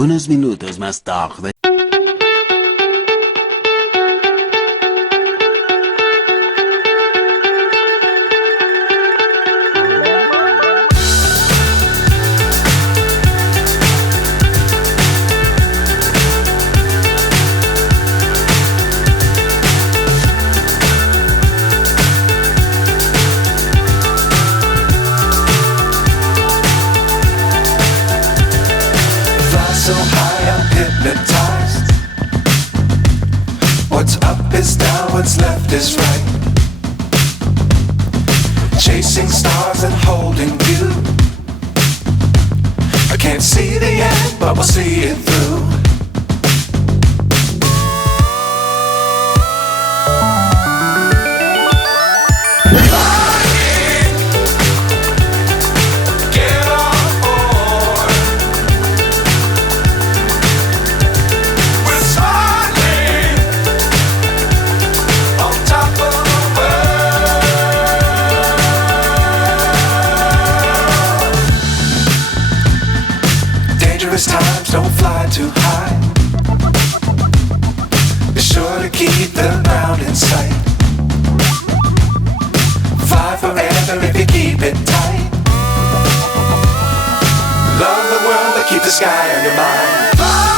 Unos minutos más tarde. So high I'm hypnotized. What's up is down, what's left is right. Chasing stars and holding you. I can't see the end, but we'll see it through. Times don't fly too high. Be sure to keep the ground in sight. Fly forever if you keep it tight. Love the world but keep the sky on your mind. Fly.